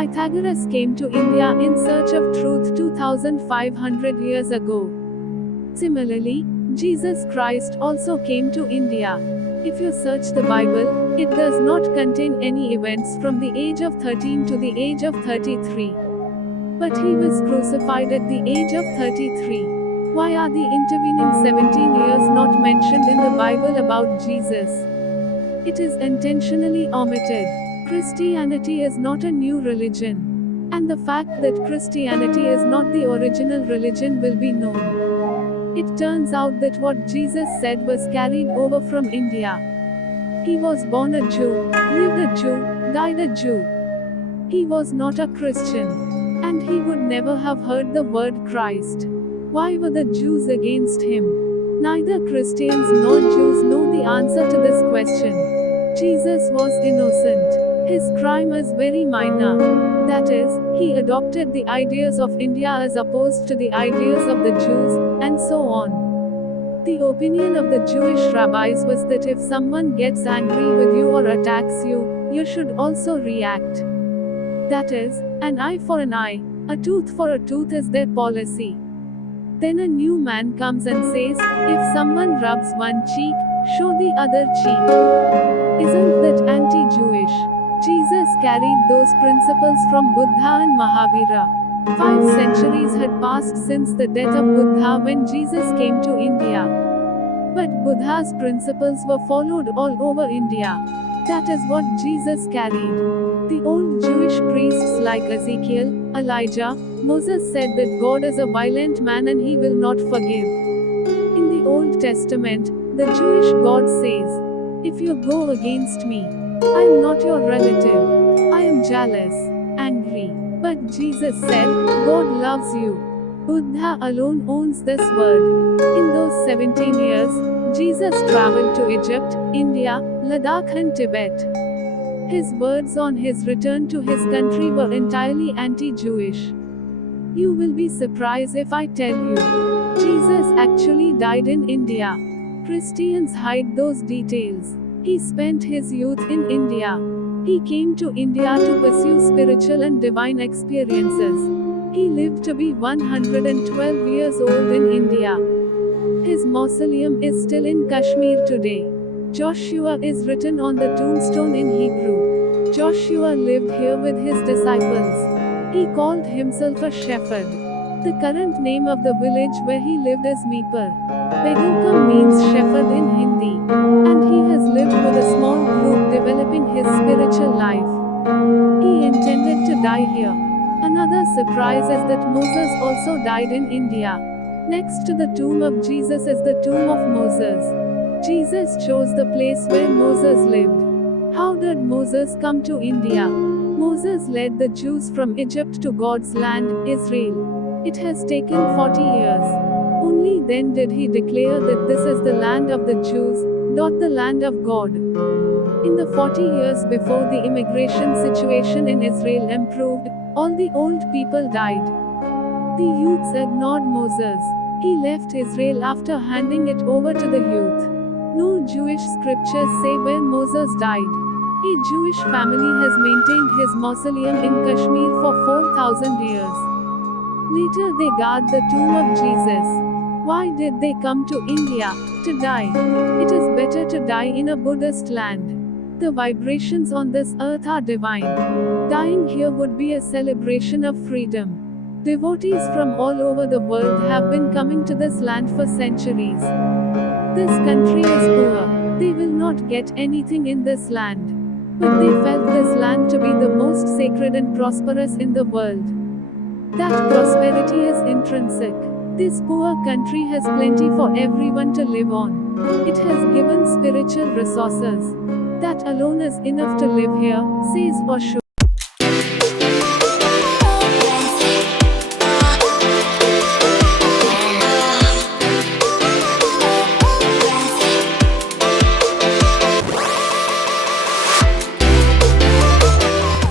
Pythagoras came to India in search of truth 2500 years ago. Similarly, Jesus Christ also came to India. If you search the Bible, it does not contain any events from the age of 13 to the age of 33. But he was crucified at the age of 33. Why are the intervening 17 years not mentioned in the Bible about Jesus? It is intentionally omitted. Christianity is not a new religion. And the fact that Christianity is not the original religion will be known. It turns out that what Jesus said was carried over from India. He was born a Jew, lived a Jew, died a Jew. He was not a Christian. And he would never have heard the word Christ. Why were the Jews against him? Neither Christians nor Jews know the answer to this question. Jesus was innocent. His crime is very minor. That is, he adopted the ideas of India as opposed to the ideas of the Jews, and so on. The opinion of the Jewish rabbis was that if someone gets angry with you or attacks you, you should also react. That is, an eye for an eye, a tooth for a tooth is their policy. Then a new man comes and says, if someone rubs one cheek, show the other cheek. Isn't that anti-Jewish? Jesus carried those principles from Buddha and Mahavira. 5 centuries had passed since the death of Buddha when Jesus came to India. But Buddha's principles were followed all over India. That is what Jesus carried. The old Jewish priests like Ezekiel, Elijah, Moses said that God is a violent man and he will not forgive. In the Old Testament, the Jewish God says, if you go against me, I am not your relative. I am jealous, angry. But Jesus said, God loves you. Buddha alone owns this word. In those 17 years, Jesus traveled to Egypt, India, Ladakh and Tibet. His words on his return to his country were entirely anti-Jewish. You will be surprised if I tell you. Jesus actually died in India. Christians hide those details. He spent his youth in India. He came to India to pursue spiritual and divine experiences. He lived to be 112 years old in India. His mausoleum is still in Kashmir today. Joshua is written on the tombstone in Hebrew. Joshua lived here with his disciples. He called himself a shepherd. The current name of the village where he lived is Meepur. Begulkam means shepherd in Hindi. And he has lived with a small group developing his spiritual life. He intended to die here. Another surprise is that Moses also died in India. Next to the tomb of Jesus is the tomb of Moses. Jesus chose the place where Moses lived. How did Moses come to India? Moses led the Jews from Egypt to God's land, Israel. It has taken 40 years. Only then did he declare that this is the land of the Jews, not the land of God. In the 40 years before the immigration situation in Israel improved, all the old people died. The youths ignored Moses. He left Israel after handing it over to the youth. No Jewish scriptures say where Moses died. A Jewish family has maintained his mausoleum in Kashmir for 4,000 years. Later they guard the tomb of Jesus. Why did they come to India? To die. It is better to die in a Buddhist land. The vibrations on this earth are divine. Dying here would be a celebration of freedom. Devotees from all over the world have been coming to this land for centuries. This country is poor. They will not get anything in this land. But they felt this land to be the most sacred and prosperous in the world. That prosperity is intrinsic. This poor country has plenty for everyone to live on. It has given spiritual resources. That alone is enough to live here, says Osho.